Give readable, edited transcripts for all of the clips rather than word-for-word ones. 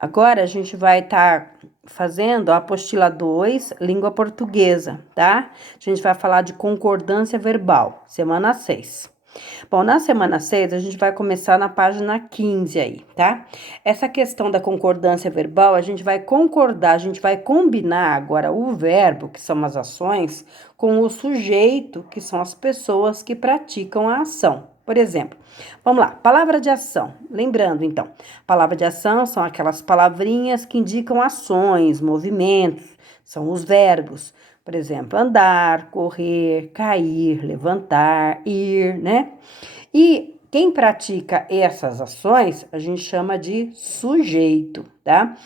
Agora a gente vai estar fazendo a apostila 2, língua portuguesa, tá? A gente vai falar de concordância verbal, semana 6. Bom, na semana 6 a gente vai começar na página 15 aí, tá? Essa questão da concordância verbal, a gente vai concordar, a gente vai combinar agora o verbo, que são as ações, com o sujeito, que são as pessoas que praticam a ação. Por exemplo, vamos lá, palavra de ação. Lembrando, então, palavra de ação são aquelas palavrinhas que indicam ações, movimentos, são os verbos. Por exemplo, andar, correr, cair, levantar, ir, né? E quem pratica essas ações, a gente chama de sujeito, tá?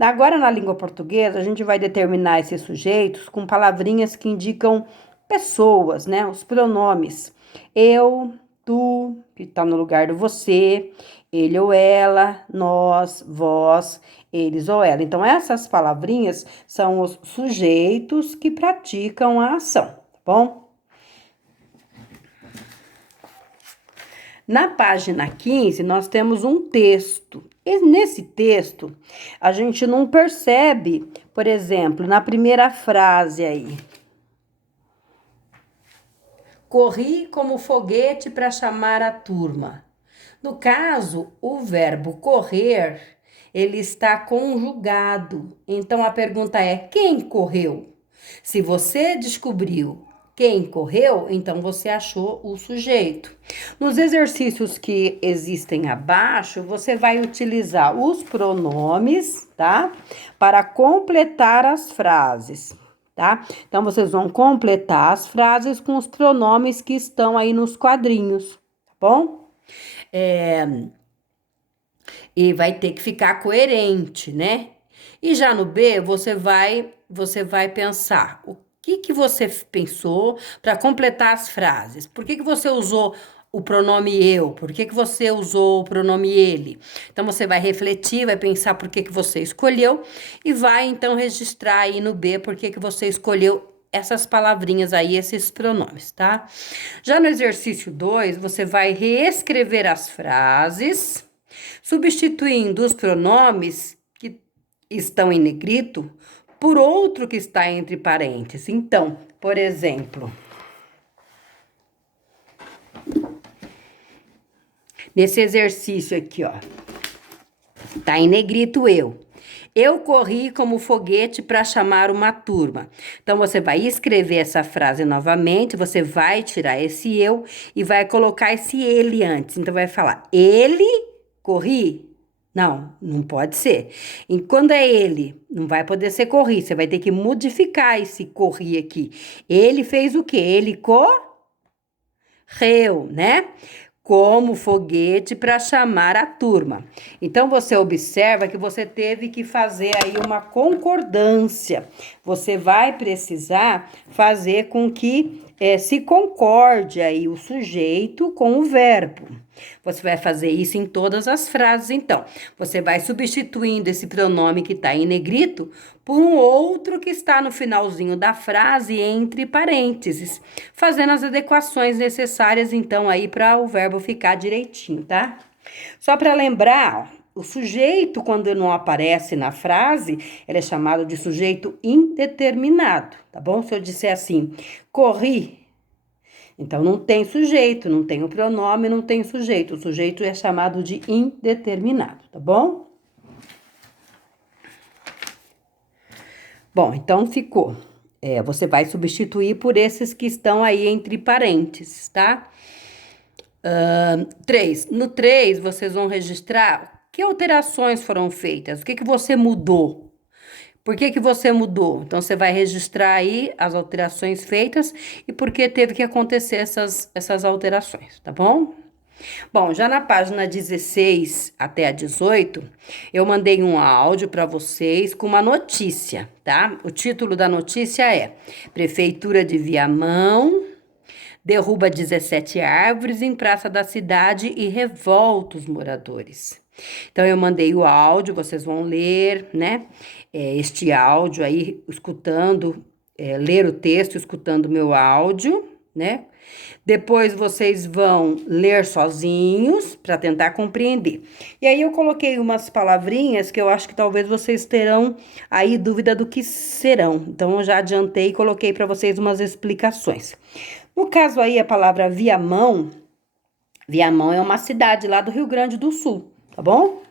Agora, na língua portuguesa, a gente vai determinar esses sujeitos com palavrinhas que indicam pessoas, né? Os pronomes. Eu, tu, que está no lugar do você, ele ou ela, nós, vós, eles ou ela. Então, essas palavrinhas são os sujeitos que praticam a ação, tá bom? Na página 15, nós temos um texto. E nesse texto, a gente não percebe, por exemplo, na primeira frase aí. Corri como foguete para chamar a turma. No caso, o verbo correr, ele está conjugado. Então, a pergunta é, quem correu? Se você descobriu quem correu, então você achou o sujeito. Nos exercícios que existem abaixo, você vai utilizar os pronomes, tá? Para completar as frases, tá? Então, vocês vão completar as frases com os pronomes que estão aí nos quadrinhos, tá bom? E vai ter que ficar coerente, né? E já no B, você vai pensar o que você pensou para completar as frases. Por que você usou o pronome eu? Por que você usou o pronome ele? Então, você vai refletir, vai pensar por que você escolheu e vai, então, registrar aí no B por que você escolheu essas palavrinhas aí, esses pronomes, tá? Já no exercício 2, você vai reescrever as frases, substituindo os pronomes que estão em negrito por outro que está entre parênteses. Então, por exemplo, nesse exercício aqui, ó, tá em negrito eu. Eu corri como foguete para chamar uma turma. Então, você vai escrever essa frase novamente, você vai tirar esse eu e vai colocar esse ele antes. Então, vai falar, ele corri? Não, não pode ser. E quando é ele, não vai poder ser corri. Você vai ter que modificar esse corri aqui. Ele fez o quê? Ele correu, né? Como foguete para chamar a turma. Então, você observa que você teve que fazer aí uma concordância. Você vai precisar fazer com que se concorde aí o sujeito com o verbo. Você vai fazer isso em todas as frases, então. Você vai substituindo esse pronome que está em negrito por um outro que está no finalzinho da frase entre parênteses, fazendo as adequações necessárias, então, aí para o verbo ficar direitinho, tá? Só para lembrar, o sujeito, quando não aparece na frase, ele é chamado de sujeito indeterminado, tá bom? Se eu disser assim, corri, então não tem sujeito, não tem o pronome, não tem sujeito. O sujeito é chamado de indeterminado, tá bom? Bom, então ficou. Você vai substituir por esses que estão aí entre parênteses, tá? 3. No 3, vocês vão registrar que alterações foram feitas, o que você mudou. Por que você mudou? Então, você vai registrar aí as alterações feitas e por que teve que acontecer essas alterações, tá bom? Bom, já na página 16 até a 18, eu mandei um áudio para vocês com uma notícia, tá? O título da notícia é Prefeitura de Viamão derruba 17 árvores em praça da cidade e revolta os moradores. Então, eu mandei o áudio, vocês vão ler, né? Este áudio aí, escutando, ler o texto, escutando o meu áudio, né? Depois vocês vão ler sozinhos para tentar compreender. E aí eu coloquei umas palavrinhas que eu acho que talvez vocês terão aí dúvida do que serão. Então eu já adiantei e coloquei para vocês umas explicações. No caso aí a palavra Viamão, Viamão é uma cidade lá do Rio Grande do Sul, tá bom?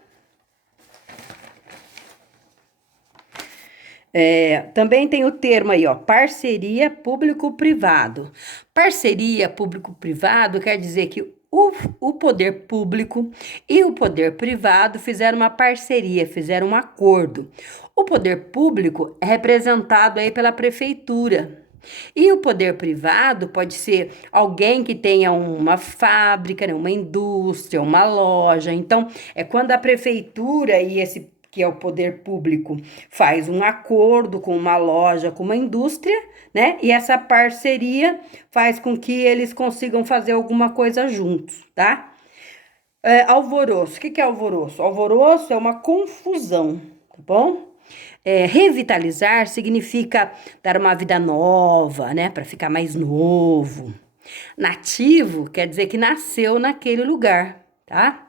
Também tem o termo aí, ó, parceria público-privado. Parceria público-privado quer dizer que o poder público e o poder privado fizeram uma parceria, fizeram um acordo. O poder público é representado aí pela prefeitura. E o poder privado pode ser alguém que tenha uma fábrica, né, uma indústria, uma loja. Então, é quando a prefeitura e esse que é o poder público, faz um acordo com uma loja, com uma indústria, né? E essa parceria faz com que eles consigam fazer alguma coisa juntos, tá? Alvoroço. O que é alvoroço? Alvoroço é uma confusão, tá bom? Revitalizar significa dar uma vida nova, né? Para ficar mais novo. Nativo quer dizer que nasceu naquele lugar, tá?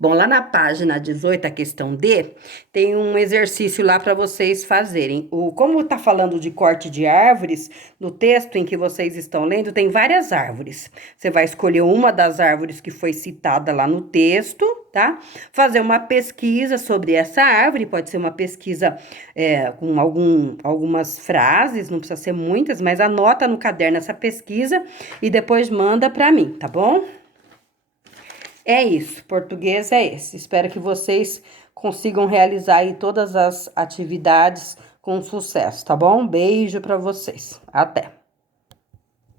Bom, lá na página 18, a questão D, tem um exercício lá para vocês fazerem. Como tá falando de corte de árvores, no texto em que vocês estão lendo, tem várias árvores. Você vai escolher uma das árvores que foi citada lá no texto, tá? Fazer uma pesquisa sobre essa árvore, pode ser uma pesquisa com algumas frases, não precisa ser muitas, mas anota no caderno essa pesquisa e depois manda para mim, tá bom? É isso, português é esse. Espero que vocês consigam realizar aí todas as atividades com sucesso, tá bom? Beijo para vocês. Até.